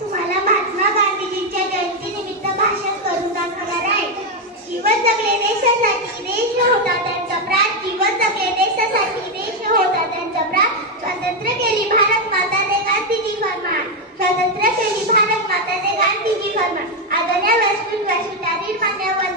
तुम्हाला महात्मा गांधीजींच्या जयंतीनिमित्त भाषण करून दाखवणार आहे. जीवन जगले देशासाठी, देश होता त्यांचा प्राण. जीवन जगले देशासाठी, देश होता त्यांचा प्राण. स्वातंत्र्य केली भारत माताने गांधीजी फरमान. स्वातंत्र्य केली भारत माताने गांधीजी फरमान. आदरणीय व्यासपीठ मान्यवर